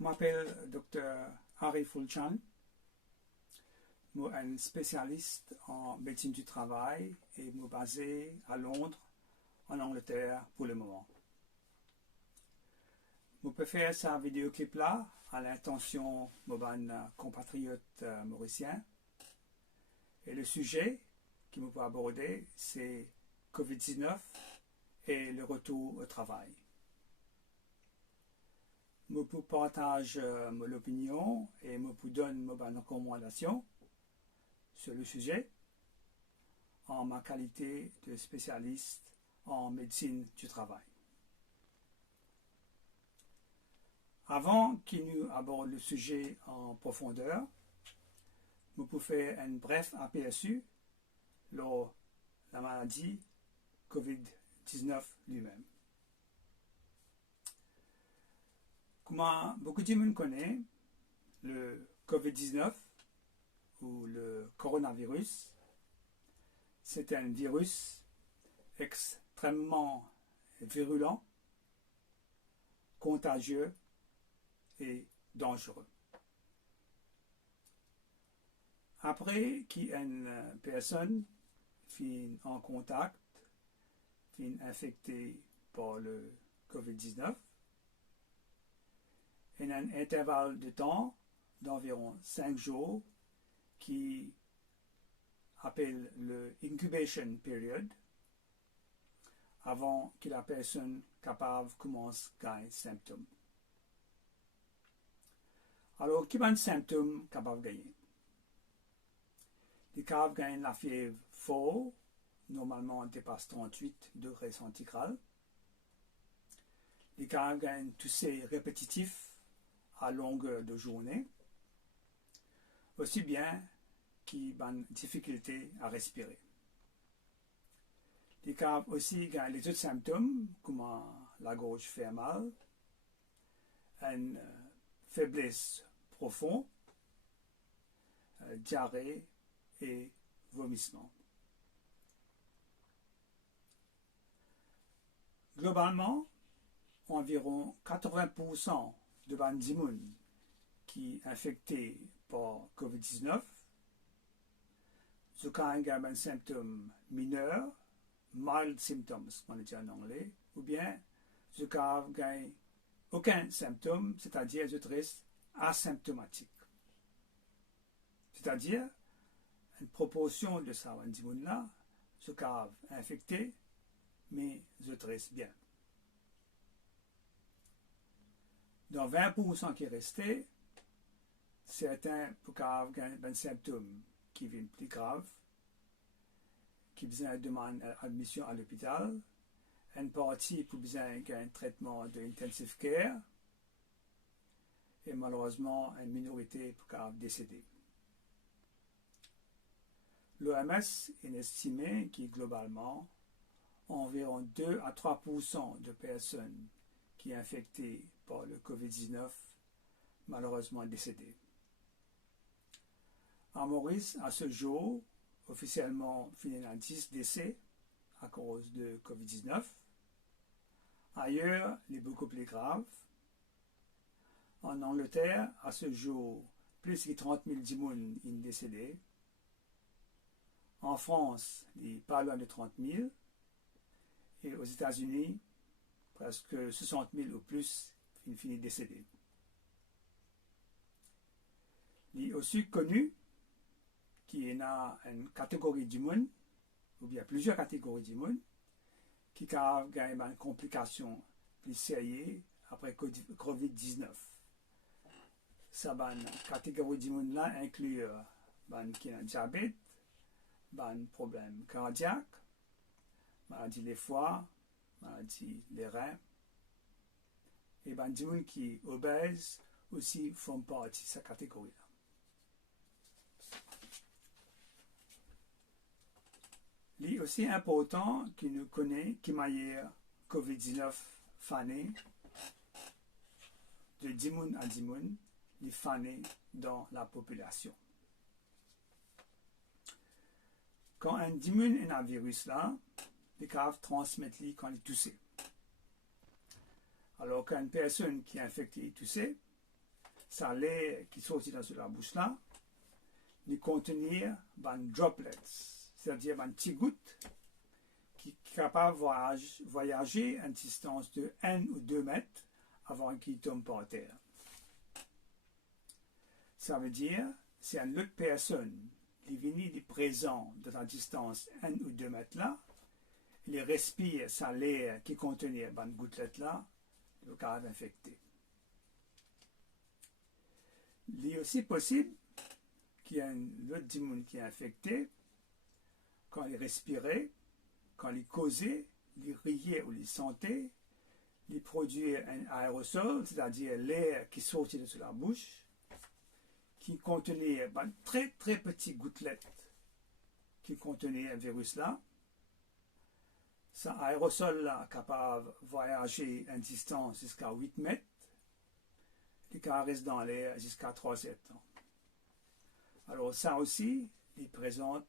Je m'appelle Dr. Harry Fulchan. Je suis un spécialiste en médecine du travail et je suis basé à Londres, en Angleterre, pour le moment. Je peux faire ce vidéoclip là à l'intention de mes compatriotes mauriciens. Et le sujet qui me peut aborder, c'est COVID-19 et le retour au travail. Je peux partager mon opinion et je peux donner mes recommandations sur le sujet en ma qualité de spécialiste en médecine du travail. Avant qu'il nous aborde le sujet en profondeur, je peux faire un bref aperçu de la maladie COVID-19 lui-même. Comme beaucoup de monde connaît, le COVID-19 ou le coronavirus, c'est un virus extrêmement virulent, contagieux et dangereux. Après qu'une personne finit en contact, finit infectée par le COVID-19, il y a un intervalle de temps d'environ 5 jours qui appelle le incubation period avant que la personne capable commence à gagner symptômes. Alors, quels sont les symptômes capables de gagner? Les capables de gagner la fièvre forte, normalement dépasse 38 degrés centigrades. Les capables de gagner tousser répétitif à longueur de journée, aussi bien qui ont une difficulté à respirer. Les cas aussi gagnent les autres symptômes, comme la gorge fait mal, une faiblesse profonde, diarrhée et vomissement. Globalement, environ 80% de bandimounes qui sont infectés par COVID-19 ont un symptôme mineur, mild symptoms, on le dit en anglais, ou bien ils n'ont aucun symptôme, c'est-à-dire ils restent asymptomatiques. C'est-à-dire, une proportion de ça, là, sont infectés, mais ils restent bien. Dans 20% qui restaient, certains peuvent avoir un symptôme qui viennent plus grave, qui besoin de demander admission à l'hôpital, une partie pour besoin d'un traitement de intensive care, et malheureusement une minorité pour décéder. L'OMS est estimé que globalement, environ 2 à 3% de personnes qui sont infectées par le COVID-19 malheureusement décédées. En Maurice, à ce jour, officiellement, il y a 10 décès à cause de COVID-19. Ailleurs, il est beaucoup plus grave. En Angleterre, à ce jour, plus de 30 000 personnes sont décédées. En France, il est pas loin de 30 000. Et aux États-Unis, presque 60 000 ou plus sont décédés. Il est aussi connu qu'il y a une catégorie du monde, ou bien plusieurs catégories du monde, qui ont une complication plus sérieuse après COVID-19. Cette catégorie du monde là inclut qui a diabète, problème cardiaque, maladie des foies, maladie des reins, et des gens qui sont obèses aussi font partie de cette catégorie-là. Il est aussi important que nous connaissions qui manière COVID-19 fané de 10 personnes à 10 personnes, les fané dans la population. Quand un 10 personnes a un virus là, ils peuvent transmettre quand il tousse. Alors qu'une personne qui est infectée et toussée, ça l'air qui sortit dans la bouche là, il contenir des droplets, c'est-à-dire des petites gouttes qui sont capables de voyager à une distance de 1 ou 2 mètres avant qu'ils tombent par terre. Ça veut dire, c'est une autre personne qui vient de présent de la distance 1 ou 2 mètres là, il respire ça l'air qui contenait ces gouttelettes là, le cas infecté. Il est aussi possible qu'il y ait un autre démon qui est infecté quand il respirait, quand il causait, il riait ou il sentait, il produit un aérosol, c'est-à-dire l'air qui sortait de la bouche, qui contenait une très très petite gouttelette qui contenait un virus là. Ce aérosol là est capable de voyager à une distance jusqu'à 8 mètres et qui reste dans l'air jusqu'à 3-7 ans. Alors ça aussi, il présente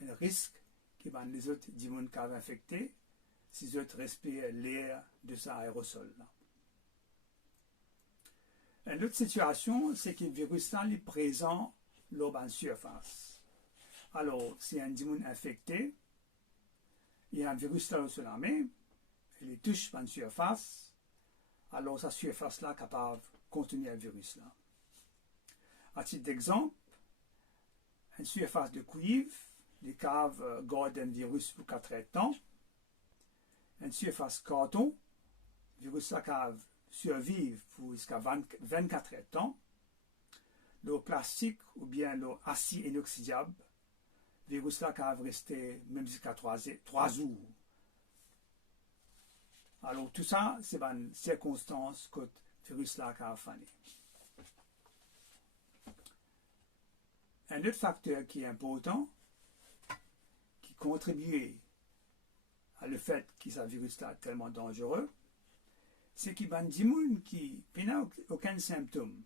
un risque qui va les autres démons qui sont infectés si les autres respirent l'air de cet aérosol là. Une autre situation, c'est que le virus là est présent lors de la surface. Alors, si un démon infecté, il y a un virus là sur la main, il touche une surface, alors cette surface là est capable de contenir le virus là. À titre d'exemple, une surface de cuivre, les caves gardent un virus pour 4 temps. Une surface carton, le virus là cave survivre pour jusqu'à 24 temps. Le plastique ou bien l'acier inoxydable, le virus là cave rester même jusqu'à 3 jours. Alors tout ça, c'est une circonstance que le virus là cave fané. Un autre facteur qui est important, qui contribue à le fait que ce virus là est tellement dangereux, c'est qu'il y a des gens qui n'ont aucun symptôme.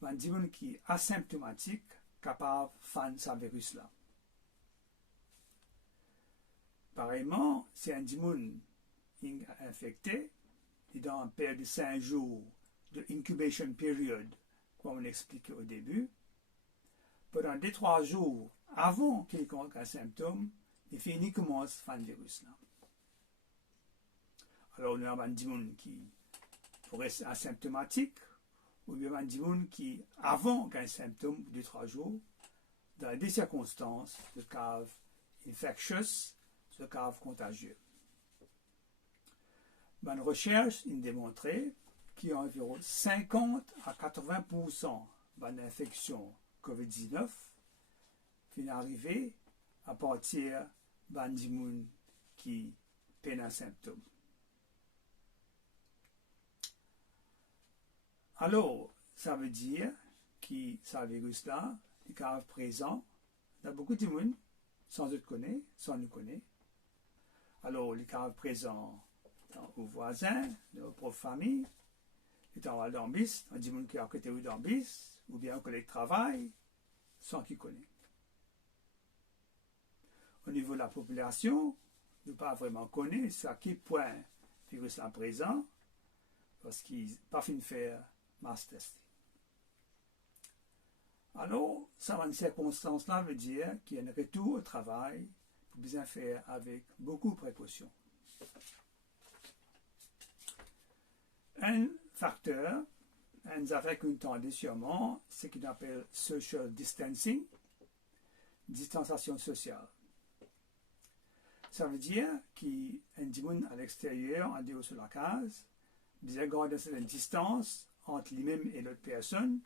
Il y a des gens qui sont asymptomatiques, capables de faire ce virus là. Pareillement, si un démon est infecté, il est dans une période de 5 jours de incubation period, comme on expliquait au début. Pendant 2-3 jours avant qu'il ait un symptôme, il finit commence à faire le virus là. Alors, nous avons des gens qui pourraient être asymptomatiques, ou bien des gens qui, avant qu'un symptôme, 2-3 jours, dans des circonstances de cas infectious, de cas contagieux. Une recherche a démontré qu'il y a environ 50 à 80% d'infections COVID-19 qui arrivent à partir de gens qui peinent un symptôme. Alors, ça veut dire que ce virus-là est présent dans beaucoup de monde, sans nous connaître. Alors, il est présent dans nos voisins, dans nos propres familles, il est dans l'ambis, dans des gens qui sont à côté de l'ambis, ou bien au collègue de travail, sans qu'ils connaissent. Au niveau de la population, nous ne pas vraiment connaître à quel point le virus est présent, parce qu'il n'a pas fini de faire mass testing. Alors, ça, une circonstance-là veut dire qu'il y a un retour au travail pour bien faire avec beaucoup de précautions. Un facteur, un affaire qu'on entendait sûrement, c'est ce qu'on appelle social distancing, distanciation sociale. Ça veut dire qu'il y a un démon à l'extérieur, en dehors sur la case, bien garder une distance entre lui-même et l'autre personne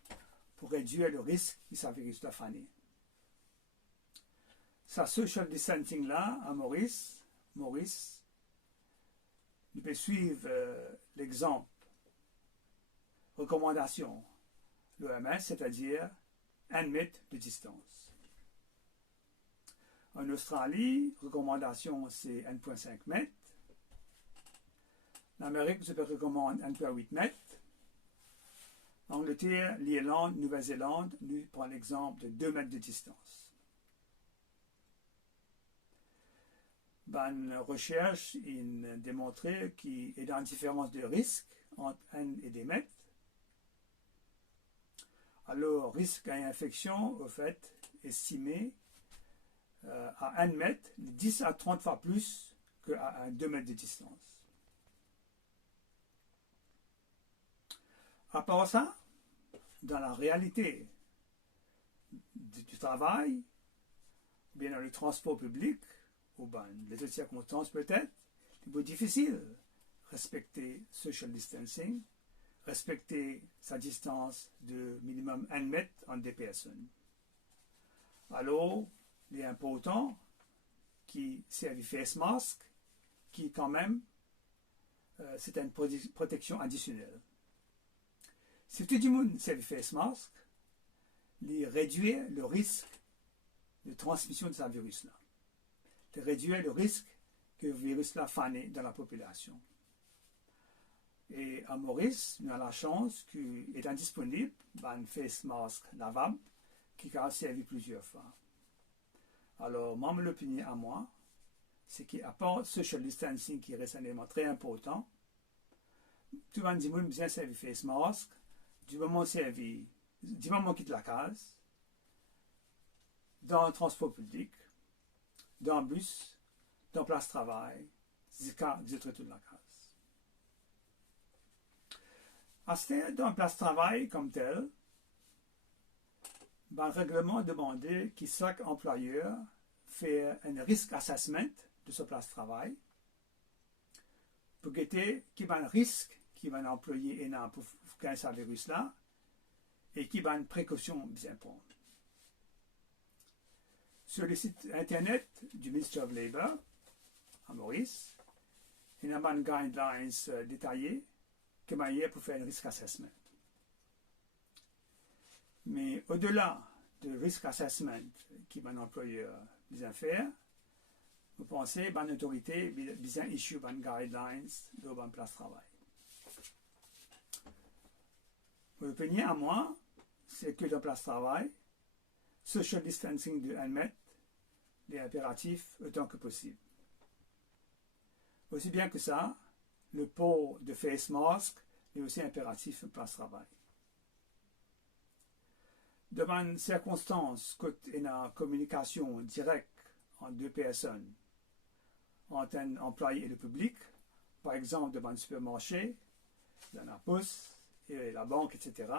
pour réduire le risque que ça virus la faner. Sa social distancing là, à Maurice, il peut suivre l'exemple, recommandation, l'OMS, c'est-à-dire 1 mètre de distance. En Australie, recommandation c'est 1,5 mètres. L'Amérique, je recommande 1,8 mètres. Angleterre, l'Irlande, Nouvelle-Zélande, nous prenons l'exemple de 2 mètres de distance. Une recherche a démontré qu'il y a une différence de risque entre 1 et 2 mètres. Alors, risque à infection, au fait, estimé à 1 mètre, 10 à 30 fois plus qu'à 2 mètres de distance. À part ça, dans la réalité du travail, bien dans le transport public, ou dans les autres circonstances peut-être, c'est plus difficile de respecter social distancing, respecter sa distance de minimum 1 mètre entre des personnes. Alors, il est important qu'il serve face mask, qui quand même, c'est une protection additionnelle. Si tout le monde serve face mask, il réduit le risque de transmission de ce virus-là. Il réduit le risque que le virus-là fane dans la population. Et à Maurice, nous avons la chance qu'il est disponible un face mask lavable qui a servi plusieurs fois. Alors, mon opinion à moi, c'est qu'à part social distancing qui est récemment très important, tout le monde dit bien servir face mask, du moment servi, du moment quitte la case, dans le transport public, dans le bus, dans la place de travail, jusqu'à toute la case. À ce stade, dans la place de travail comme tel, le règlement demandait que chaque employeur fait un risk assessment de sa place de travail pour guetter qui va un risque qui va employer pour gagner ce virus-là et qui va une précaution bien prendre. Sur le site internet du Ministry of Labour à Maurice, il y a des guidelines détaillées que manière pour faire un risk assessment. Mais au-delà du risk assessment qui va un employeur bien faire, vous pensez que l'autorité bien issue des guidelines de la place de travail. Mon opinion à moi, c'est que dans la place de travail, social distancing de 1 mètre est impératif autant que possible. Aussi bien que ça, le port de face mask est aussi impératif en place de travail. Dans une circonstance où il y a une communication directe entre deux personnes, entre un employé et le public, par exemple devant un supermarché, dans la poste, et la banque, etc.,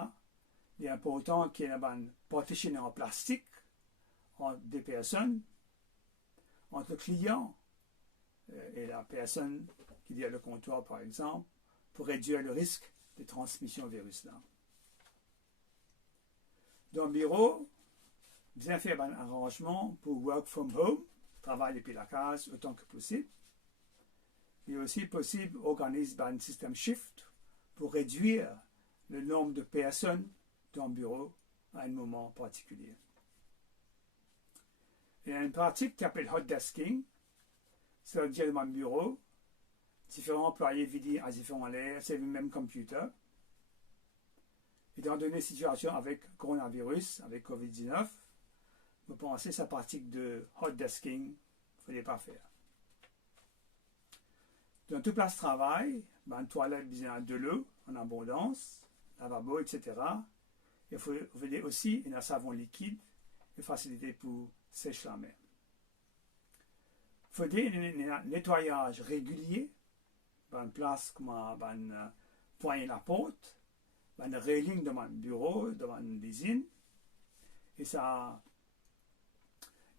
il est important qu'il y ait un partition en plastique entre deux personnes, entre le client et la personne qui est à le comptoir, par exemple, pour réduire le risque de transmission virus-là. Dans le bureau, bien faire un arrangement pour work from home, travailler depuis la case autant que possible. Il est aussi possible d'organiser un système shift pour réduire le nombre de personnes dans le bureau à un moment particulier. Il y a une pratique qui s'appelle hot desking, c'est-à-dire dans le bureau, différents employés vident à différents l'air, c'est le même computer. Et dans une situation avec coronavirus, avec COVID-19, vous pensez que sa pratique de hot desking, il ne fallait pas faire. Dans toute place de travail, une toilette bien de l'eau en abondance, lavabo, etc. Il faut aussi un savon liquide et facilité pour sécher la main. Il faut un nettoyage régulier, une place comme un poignet la porte, une railing devant un bureau, devant une usine. Et ça,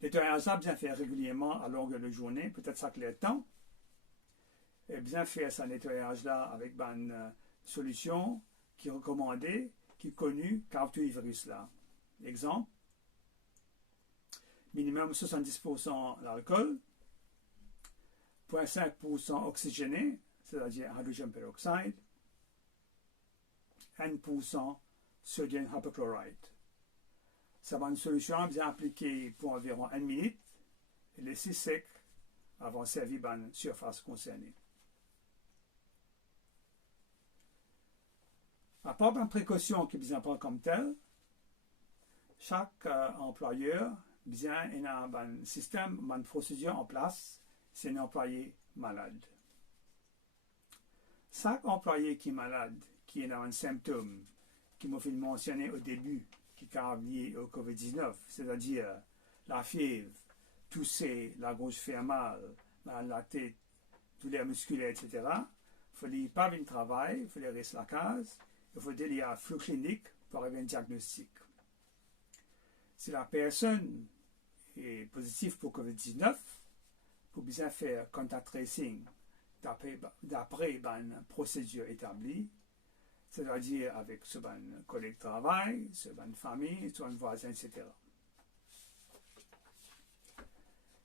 nettoyage ça bien fait régulièrement à longueur de journée, peut-être ça que le temps. Et bien faire ce nettoyage-là avec une solution qui est recommandée, qui est connue, capture le virus-là. Exemple, minimum 70% d'alcool, 0,5% oxygéné, c'est-à-dire hydrogen peroxide, 1% sodium hypochlorite. Ça va une solution bien appliquée pour environ 1 minute et laisser sec avant de servir une surface concernée. À part d'une précaution qui est bien prise comme telle, chaque employeur a un système, une procédure en place, c'est un employé malade. Chaque employé qui est malade, qui a un symptôme, qui m'a fait mentionner au début, qui est lié au COVID-19, c'est-à-dire la fièvre, tousser, la gorge fait mal, la tête, douleur musculaire, etc. Il fallait pas venir travail, il fallait rester à la case, il fallait aller à flux clinique pour avoir un diagnostic. Si la personne est positive pour COVID-19, il faut bien faire contact tracing d'après une procédure établie, c'est-à-dire avec ce collègue de travail, ce famille, ce voisin, etc.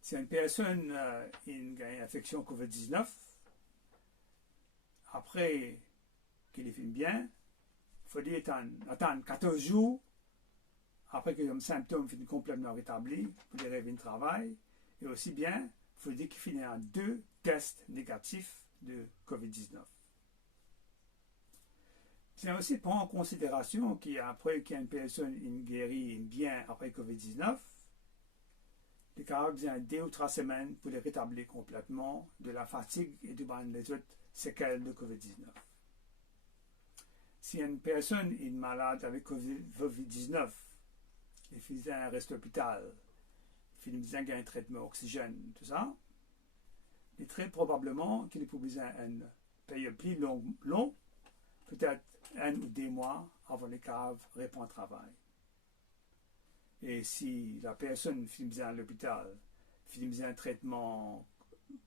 Si une personne a une infection COVID-19, après qu'il est fini bien, il faut attendre 14 jours après que les symptômes soient complètement rétablis pour les revenir au travail. Et aussi bien, il faut dire qu'il finit en 2 tests négatifs de COVID-19. C'est aussi prendre en considération qu'après qu'une personne guérit bien après COVID-19, il y a besoin de 2 ou 3 semaines pour les rétablir complètement de la fatigue et de les autres séquelles de COVID-19. Si une personne est malade avec COVID-19, il fait un reste à l'hôpital, il fait un traitement oxygène, tout ça, il est très probablement qu'il a besoin d'une période plus longue, peut-être 1 ou 2 mois avant les caves répondent au travail. Et si la personne fait à l'hôpital, fait un traitement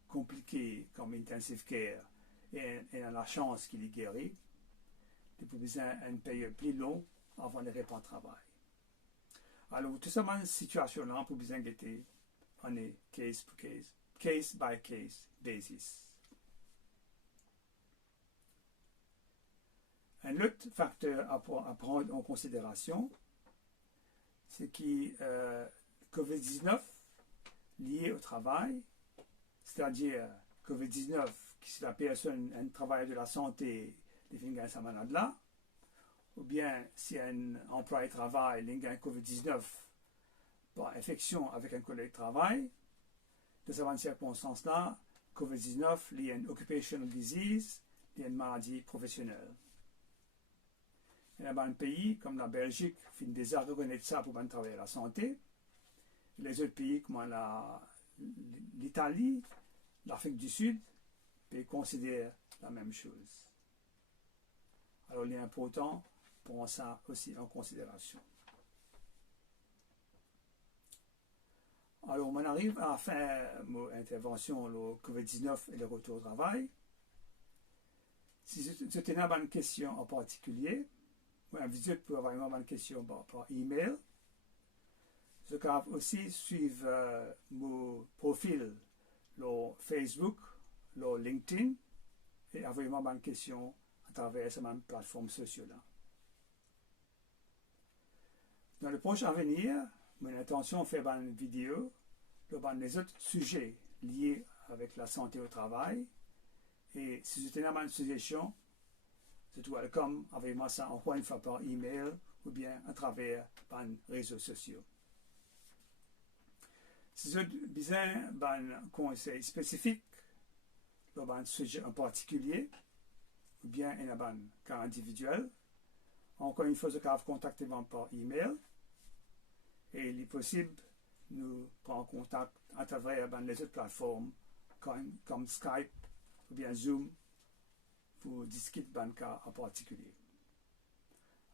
compliqué comme intensive care et a la chance qu'il est guéri, il a besoin d'une période plus longue avant de répondre au travail. Alors, tout ça, dans cette situation-là, on peut besoin d'être on est case by case basis. Un autre facteur à prendre en considération, c'est que COVID-19 lié au travail, c'est-à-dire COVID-19, si la personne un travailleur de la santé, il a sa malade là, ou bien si un employé travail, il a un COVID-19 par infection avec un collègue de travail, de cette circonstance-là, COVID-19 lié à une occupational disease, lié à une maladie professionnelle. Il y a un pays comme la Belgique qui déjà reconnaître ça pour travailler à la santé. Les autres pays comme l'Italie, l'Afrique du Sud, considèrent la même chose. Alors il est important pour prendre ça aussi en considération. Alors on arrive à faire mon intervention le COVID-19 et le retour au travail. Si vous avez une question en particulier, un visite pour avoir une question par email. Je peux aussi suivre mon profil sur Facebook, sur LinkedIn et avoir une question à travers ces plateformes sociales. Dans le prochain avenir, mon intention est de faire une vidéo sur les autres sujets liés avec la santé au travail. Et si vous avez une suggestion, c'est welcome avec moi ça encore une fois par email ou bien à travers les réseaux sociaux. Si vous avez besoin d'un conseil spécifique sur un sujet en particulier ou bien un cas individuel, encore une fois, vous pouvez contacter par email et il est possible de nous prendre contact à travers les autres plateformes comme Skype ou bien Zoom pour discuter d'un cas en particulier.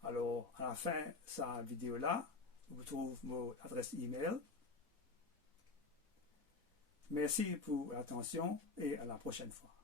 Alors, à la fin de cette vidéo-là, vous trouvez mon adresse email. Merci pour l'attention et à la prochaine fois.